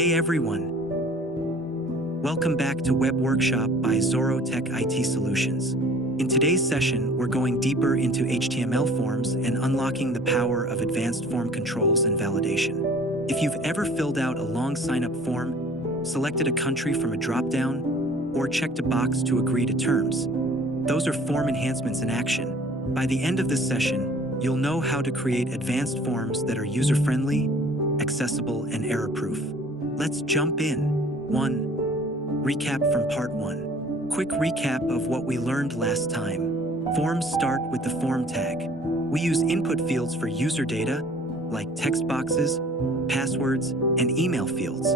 Hey everyone! Welcome back to Web Workshop by Zorrow Tech IT Solutions. In today's session, we're going deeper into HTML forms and unlocking the power of advanced form controls and validation. If you've ever filled out a long sign-up form, selected a country from a dropdown, or checked a box to agree to terms, those are form enhancements in action. By the end of this session, you'll know how to create advanced forms that are user-friendly, accessible, and error-proof. Let's jump in. 1. Recap from part 1. Quick recap of what we learned last time. Forms start with the form tag. We use input fields for user data, like text boxes, passwords, and email fields.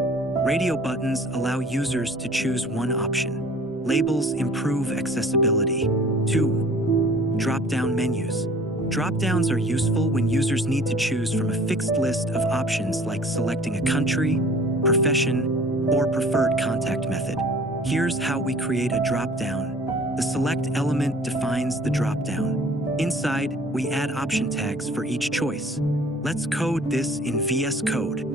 Radio buttons allow users to choose one option. Labels improve accessibility. 2. Drop-down menus. Drop-downs are useful when users need to choose from a fixed list of options like selecting a country, profession, or preferred contact method. Here's how we create a drop-down. The select element defines the drop-down. Inside, we add option tags for each choice. Let's code this in VS Code.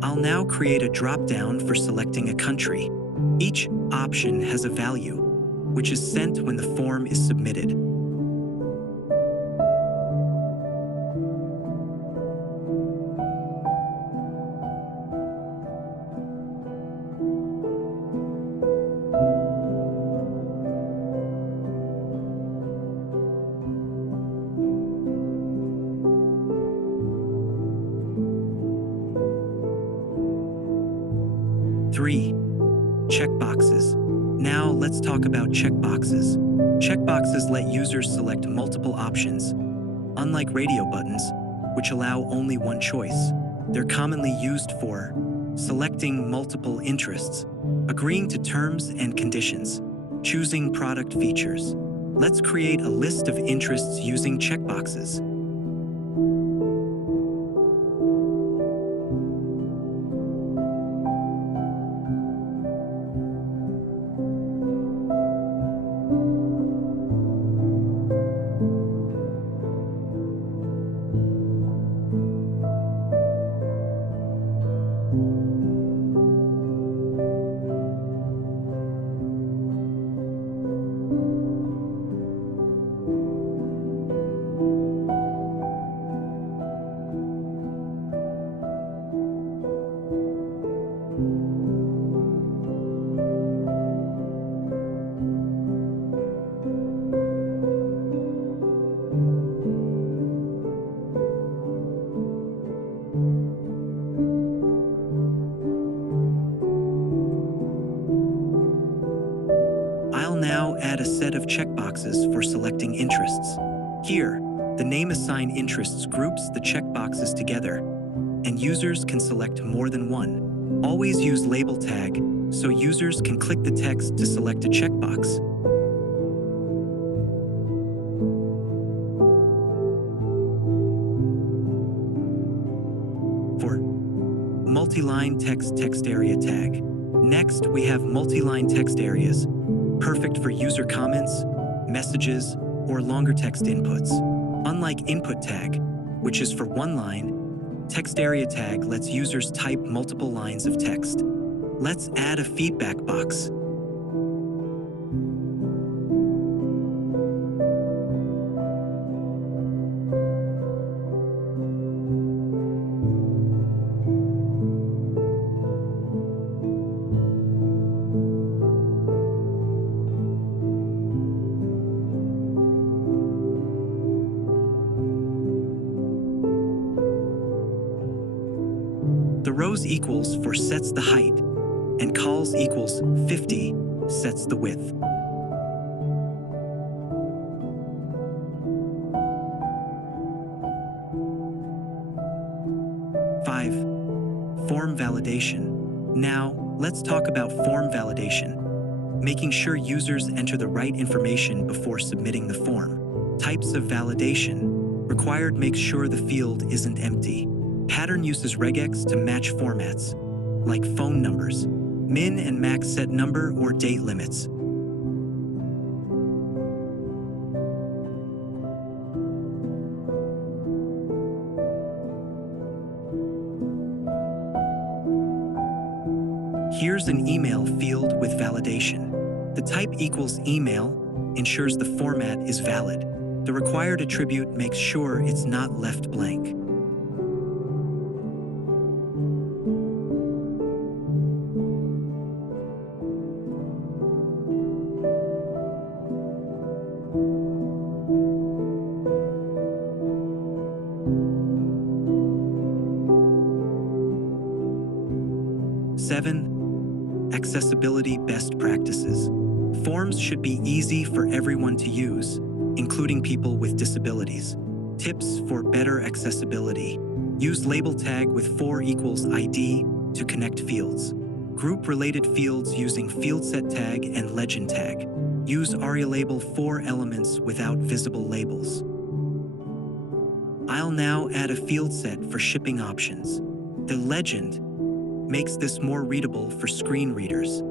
I'll now create a drop-down for selecting a country. Each option has a value, which is sent when the form is submitted. Three, checkboxes. Now let's talk about checkboxes. Checkboxes let users select multiple options. Unlike radio buttons, which allow only one choice, they're commonly used for selecting multiple interests, agreeing to terms and conditions, choosing product features. Let's create a list of interests using checkboxes. I'll now add a set of checkboxes for selecting interests. Here, the name assign interests groups the checkboxes together, and users can select more than one. Always use label tag so users can click the text to select a checkbox. For multi-line text area tag. Next, we have multi-line text areas, perfect for user comments, messages, or longer text inputs. Unlike input tag, which is for one line, text area tag lets users type multiple lines of text. Let's add a feedback box. The rows equals for sets the height, and calls equals 50 sets the width. Form validation. Now, let's talk about form validation, making sure users enter the right information before submitting the form. Types of validation. Required makes sure the field isn't empty. Pattern uses regex to match formats, like phone numbers. Min and max set number or date limits. Here's an email field with validation. The type equals email ensures the format is valid. The required attribute makes sure it's not left blank. Seven, accessibility best practices. Forms should be easy for everyone to use, including people with disabilities. Tips for better accessibility. Use label tag with 4 equals ID to connect fields. Group related fields using field set tag and legend tag. Use ARIA label 4 elements without visible labels. I'll now add a field set for shipping options. The legend makes this more readable for screen readers.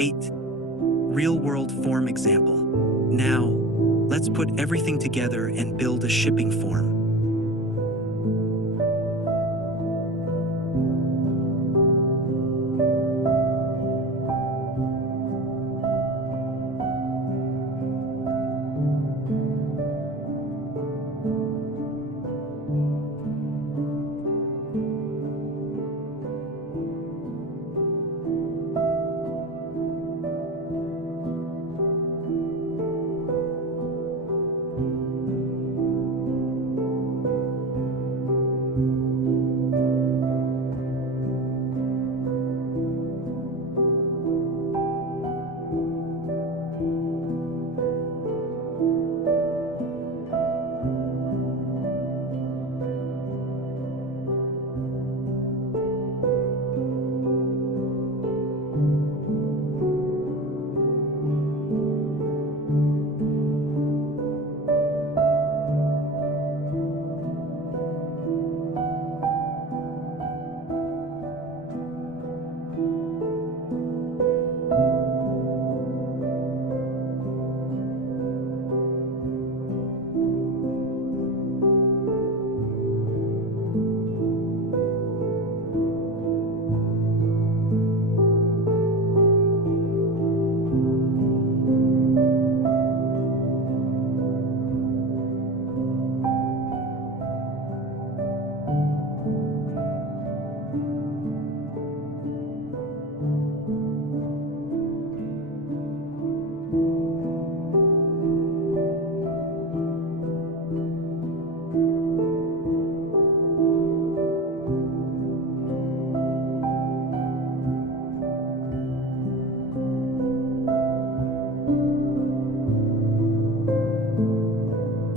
Eight, real-world form example. Now, let's put everything together and build a shipping form.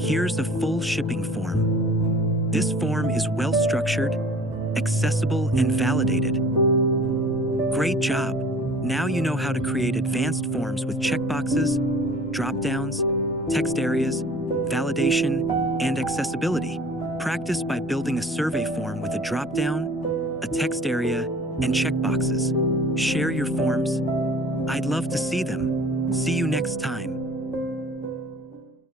Here's a full shipping form. This form is well-structured, accessible, and validated. Great job! Now you know how to create advanced forms with checkboxes, dropdowns, text areas, validation, and accessibility. Practice by building a survey form with a dropdown, a text area, and checkboxes. Share your forms. I'd love to see them. See you next time.